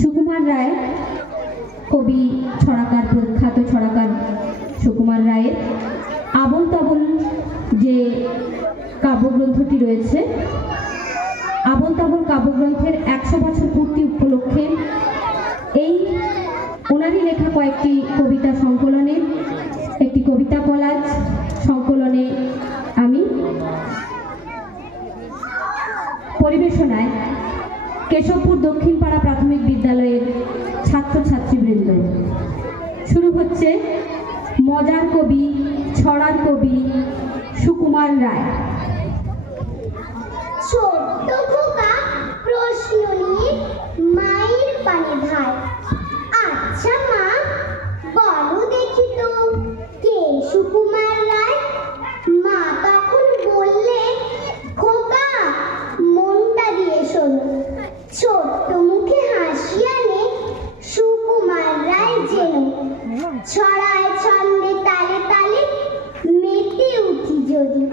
সুকুমার রায় কবি ছড়াকার, প্রখ্যাত ছড়াকার সুকুমার রায়ের আবোল তাবোল যে কাব্যগ্রন্থটি রয়েছে, আবোল তাবোল কাব্যগ্রন্থের 100 বছর পূর্তি উপলক্ষে এই ওনারই লেখা কয়েকটি কবিতা সংকলনে, একটি কবিতা কলাজ সংকলনে আমি পরিবেশনায় কেশবপুর দক্ষিণপাড়া প্রাথমিক বিদ্যালয়ের ছাত্রছাত্রীবৃন্দ। শুরু হচ্ছে মজার কবি, ছড়ার কবি সুকুমার রায়। ছোট্ট খোকা প্রশ্ন নিয়ে মায়ের পানে ধায়। আচ্ছা মা, বলো দেখি তো কে সুকুমার রায়? মা তখন বললে, খোকা মনটা দিয়ে শোনো। ছোট্ট মুখে হাসি আনে সুকুমার রায় যেন। ছড়ায় ছন্দে তালে তালে মেতে উঠি যদি।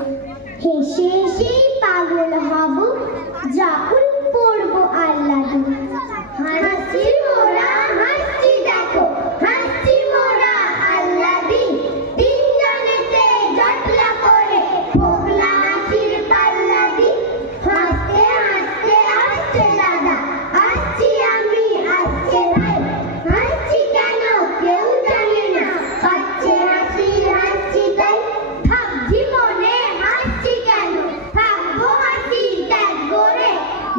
হেসে হেসেই পাগল হব যখন পড়বো আহ্লাদে। হাসছি মোরা হাসছি দেখো, হাসছি মোরা আহ্লাদি। তিনজনেতে জটলা করে পোগলা হাসির পাল্লা দি। হাসতে হাসতে আসছে দাদা, আসছি আমি, আসছে ভাই। হাসছি কেন কেউ জানে না, পাচ্ছে হাসি হাসছি তাই। ভাবছি মনে হাসছি কেন, থাকবো হাসি ত্যাগ করে।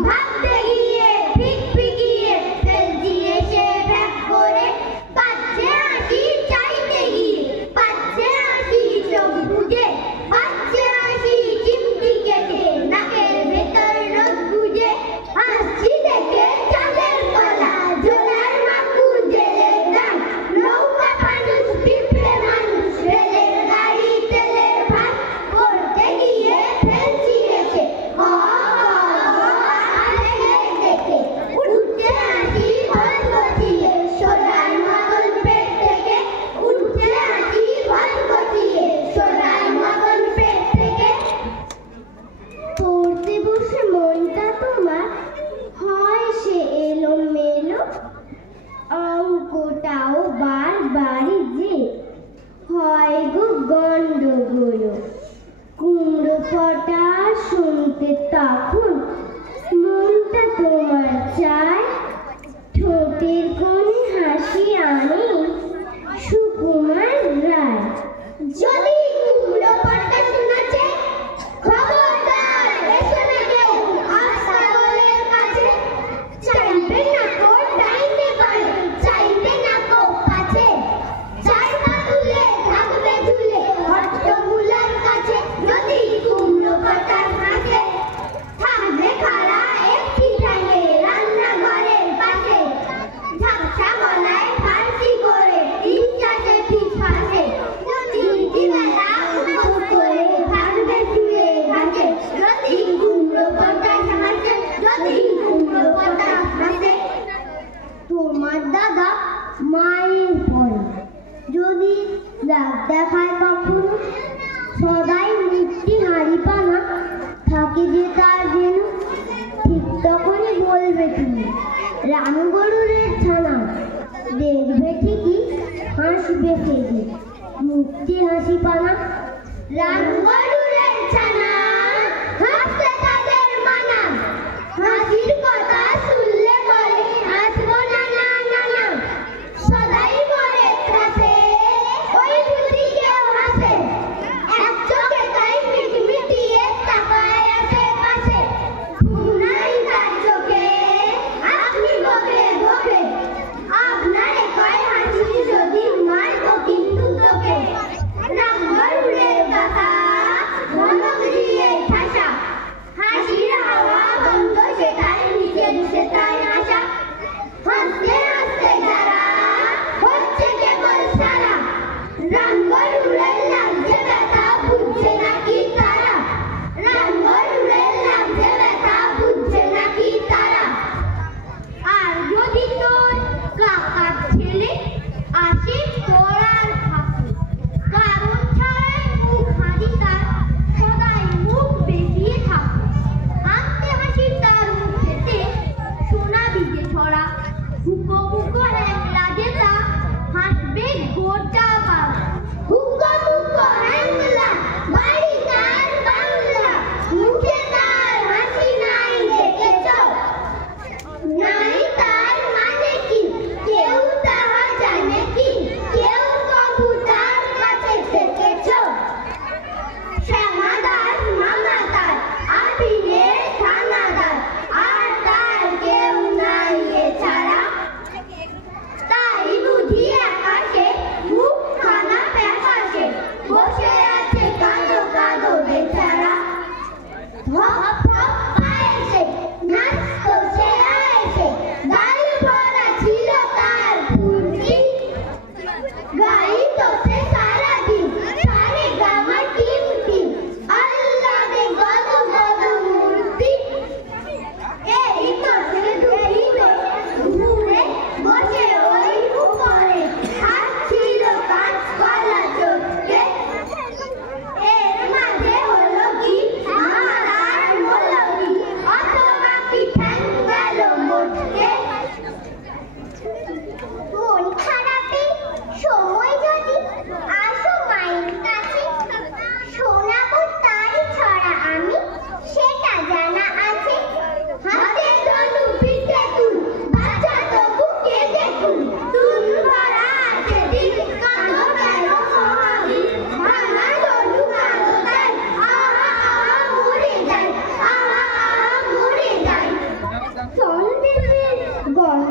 ভাবতে গিয়ে ফিকফিকিয়ে ফেলছি এসে ব্যাক করে। পাচ্ছে হাসি চাইতে গিয়ে, পাচ্ছে হাসি চোখ বুজে। পাচ্ছে হাসি চিমটি কেটে নাকের ভেতর রোদ গুজে। হাসছি দেখে চাঁদের কলা, জোলার মাকু জেলের গান। নৌকা ফানুস পিঁপড়ে মানুষ, রেলের গাড়ি তেলের ভান। করতে গিয়ে ফেলছি এসে দেখে। উঠছে হাসি ভয় গছিয়ে সোনার মতন পেট থেকে। উঠছে হাসি ভয় গছিয়ে সোনার মতন পেট থেকে। পড়তে বসে মনটা তোমার হয় সে এলোমেলো। অঙ্কটাও বারবারই যে হয় গো গন্ডগোল। কুমড়ো পটা শুনতে তখন মনটা তোমার চায়। ঠোঁটের কোণে হাসি আনে সুকুমার রায়। যদি কুমড়ো পটা শোনাচ্ছে, খবরদার এসো না কেউ আস্তাবলের কাছে। চাইবে না কো ডাইনে বাড়ি, চাইবে না কো কাছে। চার পা তুলে থাকবে ঝুলে হট্টগুলার কাছে। যদি কুমড়ো পটার কাছে থাকবে খাড়া একটি ঠ্যাঙে রান্নাঘরের পাশে। ঝাপসা গলায় ফার্সি করে ইচ্ছাতে ঠিক পাশে। তিনটিবেলা উপুর করে থাকবে শুয়ে ঘাসে। যদি কুমড়ো পটার হাসে, যদি কুমড়ো পটার হাসে। তোমার দাদা মায়ের পরে যদি রাগ দেখায় কখনো, সদাই মিষ্টি হাঁড়ি পানা থাকে যে তার যেন। ঠিক তখনই বলবে তুমি রামগরুরের ছানা। দেখবে ঠিকই হাসবে সেদিন মুক্তি হাসি পানা। রামগরুরের ছানা হাসতে তাদের মানা। হাসির কথা শুনলে বলে হাসবো না না না না। সদাই মরে কাছে ওই বুঝি কেউ হাসে। এক চোখে তাই মিটমিটিয়ে তাকায় আশেপাশে। ঘুম নাই তার চোখে, আপনি বকে বকে। আপনারে কয় হাসি যদি মারবো কিন্তু তোকে। রামগরুরের কথা ধনগিরি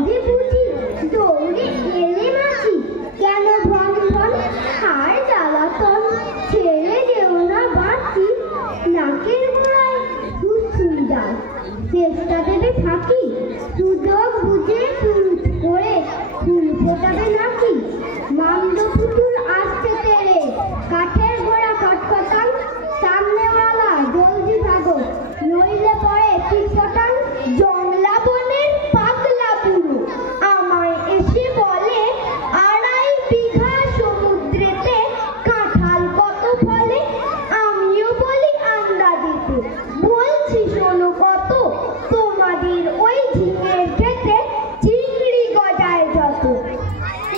পদে বুঝি দৌড়ে এলে মাসি, কেন ভন ভন হার জ্বালাতন, ছেড়ে যেও না বাঁচি, নাকের গোড়ায় সুসুই দাও, চেষ্টা দেবে থাকি, সুযোগ বুঝে চুল করে ফুল ফোটাবে নাকি, মামদ পুতুল আসছে তেরে, কাঠের গোড়া কটকটান, সামনেওয়ালা জলদি ভাগো, নইলে পরে চিৎপটান, জংলা বনের পাগলা বুড়ো আমায় এসে বলে, 2.5 বিঘা সমুদ্রেতে কাঁঠাল কত ফলে, আমিও বলি আন্দাজিতে, বলছি শোনো কত, তোমাদের ওই ঝিঙের ক্ষেতে চিংড়ি গজায় যত।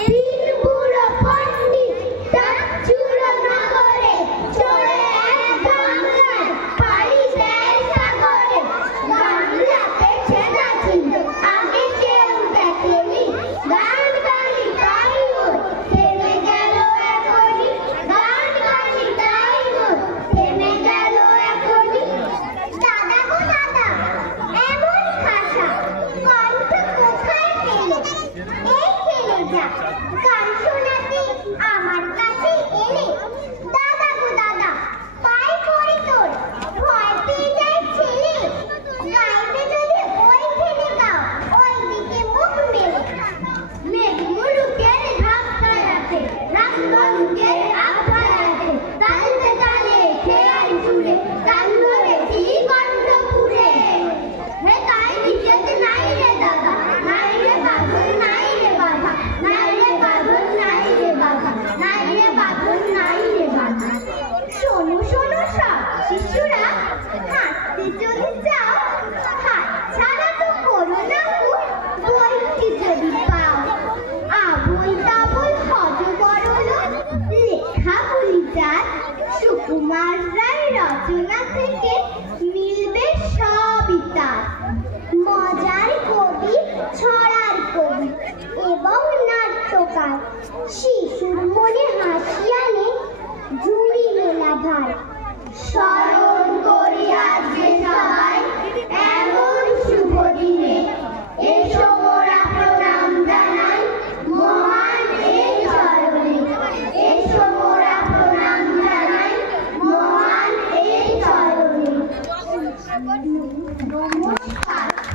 তিন বুড়ো পণ্ডিত তার চূড়ো নগরে, চড়ে এক গামলায় পাড়ি দেয় সাগরে, গামলাতে ছেঁড়া ছিল আগে কেউ দেখেনি, গান গানি তাই মোর থেমে গেল এখনই, গান গানি তাই মোর থেমে গেল এখনই। দাদা গো দাদা, এমন খাসা কণ্ঠ কোথায় পেলে, এই খেলে যা গান শোনাতে আমার কাছে এলে, দাদা গো দাদা পাই পড়ি তোর ভয় পেয়ে যায় ছেলে, গাইবে যদি ওইখানে গাও ওই দিকে মুখ মেলে, মেঘ মুলুকের ধাক্কায় আছে, রাষ্ট্রদূতের আভ্রায় আছে, তালতে তালে খেয়াল সুরে গান ধরেছি কণ্ঠ পুরে, হে তাই নিচেতে নাই রে দাদা, নাই রে বাঁধন নাই রে বাধা, নাই রে বাঁধন নাই রে বাধা, নাই রে বাঁধন নাই রে বাধা। শোনো শোনো সব শিশুরা, হাঁটতে যদি চাও হাত ছাড়া তো করো না মুখ, বইটি যদি পাও আবল তাবল হজ বড়ল, লেখা বলি যার সুকুমার রায় রচনা থেকে মিলবে সবই তার, মজার কবি, ছড়ার কবি এবং নাট্যকার, শিশুর মনে হাসি আনে জুড়ি মেলা ভার, স্মরণ করি আজকে সবাই এমন শুভ দিনে, এসো মোরা প্রণাম জানাই মহান এই চরণে, এসো মোরা প্রণাম জানাই মহান এই চরণে। নমস্কার।